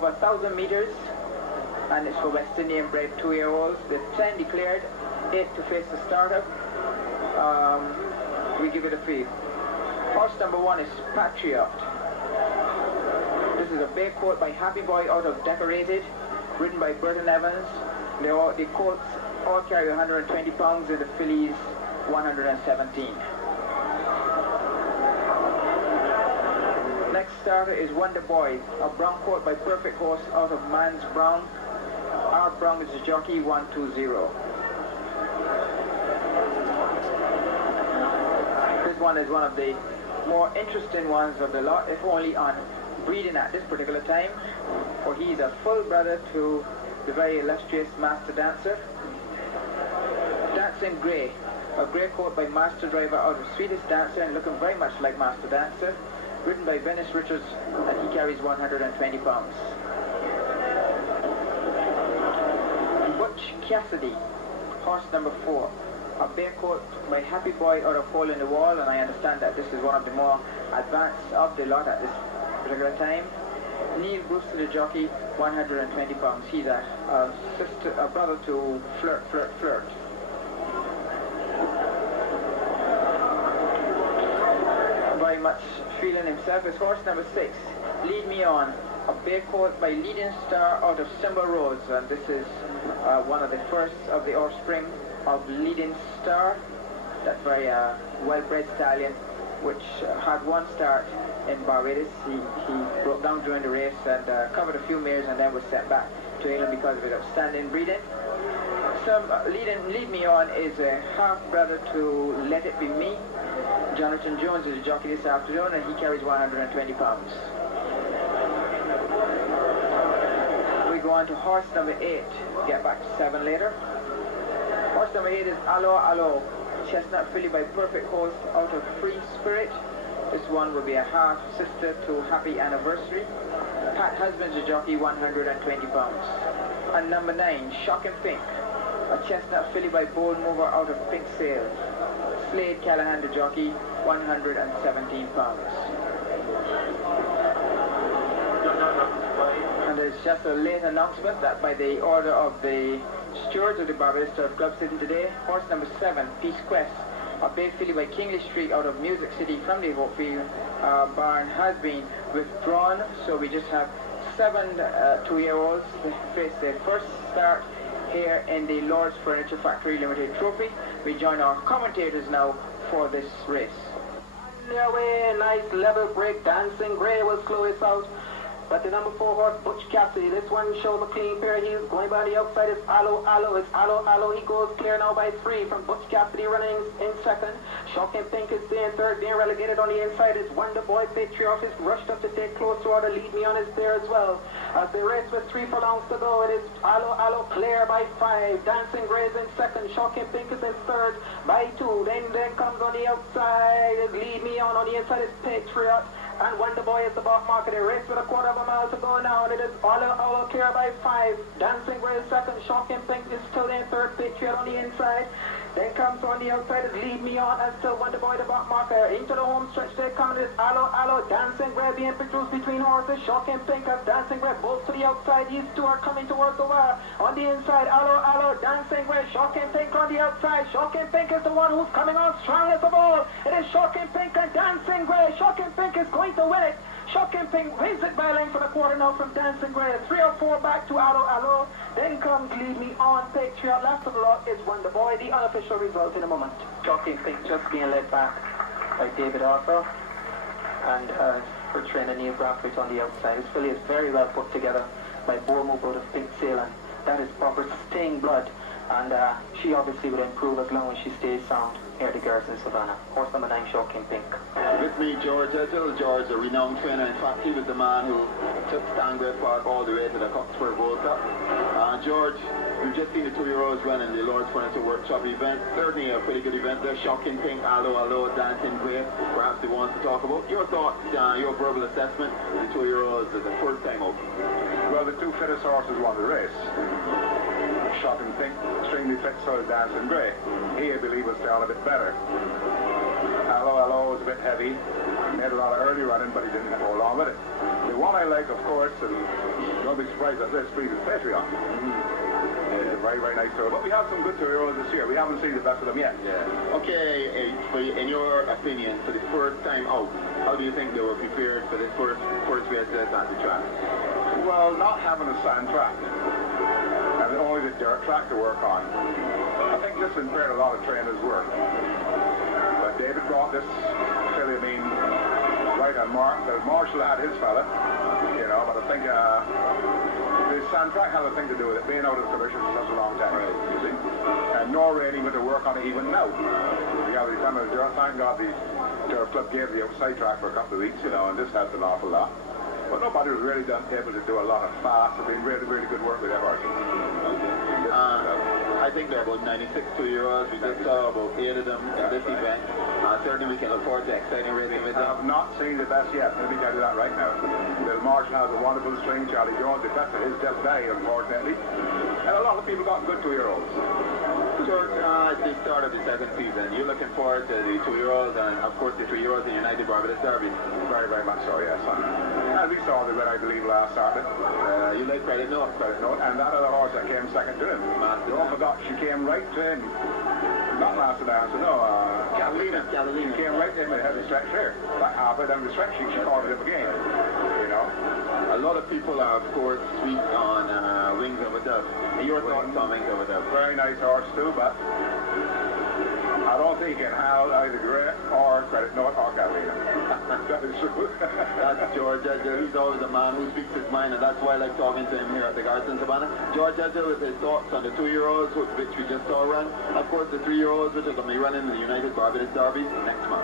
over 1,000 meters, and it's for West Indian bred 2-year-olds. The 10 declared, 8 to face the starter. We give it a feed. Horse number 1 is Patriot. This is a bay colt by Happy Boy out of Decorated, ridden by Burton Evans. The colts all carry 120 pounds and the fillies 117. Next starter is Wonder Boy, a brown colt by Perfect Horse out of Mans Brown. Art Brown is the jockey, 120. This one is one of the more interesting ones of the lot, if only on breeding at this particular time, for he's a full brother to the very illustrious Master Dancer. Dancing Grey, a grey coat by Master Driver out of Sweetest Dancer and looking very much like Master Dancer, ridden by Venice Richards, and he carries 120 pounds. Butch Cassidy, horse number 4, a bay coat by Happy Boy out of Hole in the Wall, and I understand that this is one of the more advanced of the lot at this particular time. Neil Brewster, the jockey, 120 pounds. He's a brother to Flirt. Very much feeling himself is horse number 6, Lead Me On, a bay colt by Leading Star out of Symbol Roads, and this is one of the first of the offspring of Leading Star, that very well-bred stallion, which had one start in Barbados. He broke down during the race and covered a few mares and then was sent back to England because of his outstanding breeding. Lead Me On is a half-brother to Let It Be Me. Jonathan Jones is a jockey this afternoon and he carries 120 pounds. We go on to horse number 8, get back to 7 later. Horse number 8 is Allo Allo, chestnut filly by Perfect Horse out of Free Spirit. This one will be a half-sister to Happy Anniversary. Pat Husband's a jockey, 120 pounds. And number 9, Shocking Pink, a chestnut filly by Bold Mover out of Pink-Slade. Slade Callaghan, the jockey, 117 pounds. And there's just a late announcement that by the order of the stewards of the Barbados Turf Club sitting today, horse number 7, Peace Quest, a bay filly by Kingley Street out of Music City from the Hopefield barn, has been withdrawn. So we just have 7 2-year-olds to face their first start here in the Lord's Furniture Factory Limited Trophy. We join our commentators now for this race. On their way, nice level break, Dancing Grey will slow us out. But the number 4 horse, Butch Cassidy, this one shows a clean pair of heels. Going by the outside is Allo Allo. It's Allo Allo. He goes clear now by 3 from Butch Cassidy running in 2nd. Shocking Pink is there in 3rd. Being relegated on the inside is Wonder Boy. Patriot is rushed up to take close to order. Lead Me On is there as well. As the race with 3 furlongs to go, it is Allo Allo clear by 5. Dancing Grey is in 2nd. Shocking Pink is in 3rd by 2. Then comes on the outside is Lead Me On the inside is Patriot. And Wonder Boy is the back market. A race with a quarter of a mile to go now. And it is Allo clear by 5. Dancing Grey is 2nd. Shocking Pink is still in 3rd. Patriot on the inside. Then comes on the outside is Lead Me On and still Wonder Boy the back marker. Into the home stretch they come. It is Allo. Dancing Grey being produced between horses. Shocking Pink as Dancing Grey both to the outside. These two are coming towards the wire. On the inside, Allo. Dancing Grey. Shocking Pink on the outside. Shocking Pink is the one who's coming on strongest of all. It is Shocking Pink and Dancing Grey. Shocking Pink is going to win it. Shocking Pink wins it by a length for the quarter now from Dancing Grey. 3 or 4 back to Allo. Then comes Lead Me On. Patriot. Last of the lot is Wonder Boy. The unofficial result in a moment. Shocking Pink just being led back by David Arthur and for trainer Neil Brathwaite on the outside. His filly is very well put together by Bormo out of Pink-Slade. That is proper staying blood, and she obviously will improve as long as she stays sound here at the Girls in Savannah. Horse number 9, Shocking Pink. With me, George Edgell. George, a renowned trainer. In fact, he was the man who took Stangrave Park all the way to the Coxford World Cup. George, we've just seen the 2-year-olds run in the Lord's Furniture Workshop event. Certainly a pretty good event there. Shocking Pink, Allo, Dancing Grey, perhaps the ones to talk about. Your thoughts, your verbal assessment of the 2-year-olds at the first time out? Well, the 2 fittest horses won the race. Shocking Pink, extremely fit, so is Dancing Grey. He, I believe, was down a bit better. Allo was a bit heavy. He made a lot of early running, but he didn't go along with it. The one I like, of course, and Don't be surprised that this breed is Patreon. Yeah, very, very nice tour. But we have some good 2-year-olds this year. We haven't seen the best of them yet. Yeah. Okay, in your opinion, for the first time out, how do you think they were prepared for this first race at the track? Well, not having a sand track, and only the dirt track to work on. I think this impaired a lot of trainers' work. But David brought this filly, I mean, right on Marshall had his fella, you know, but I think the sand track had a thing to do with it, being out of the commission for such a long time, you see. And nor really with the work on it even now. Because the time of the dirt, thank God the dirt club gave the outside track for a couple of weeks, you know, and this helped an awful lot. But nobody was really able to do a lot of fast. It's been really, really good work with them horses. I think there are about 96 2-year-olds. We just saw about 8 of them in this event. Certainly we can look forward to exciting racing with them. I have not seen the best yet. Let me tell you that right now. Bill Marshall has a wonderful string. Charlie Jones, the best of his just day, unfortunately. And a lot of people got good 2-year-olds. George, at the start of the second season, you're looking forward to the 2-year-olds and, of course, the 3-year-olds in United Barbados Derby. Very, very much so, yes. And we saw the win, I believe, last Saturday. You like Credit Note? Credit Note. And that other horse that came second to him. Don't forget, she came right to him. Not last dance, no, Catalina. She came right to him and had the stretch there. Like halfway down the stretch, she called it up again. You know? A lot of people are, of course, sweet on Wings of a Dove. And your thoughts on Wings of a Dove? Very nice horse too, but I don't think he can handle either Grey or Credit Note or Catalina. That is true. That's George Edger. He's always a man who speaks his mind, and that's why I like talking to him here at the Garden Savannah. George Edger with his thoughts on the 2-year-olds, which we just saw run. Of course, the 3-year-olds, which are going to be running in the United Barbados Derby next month.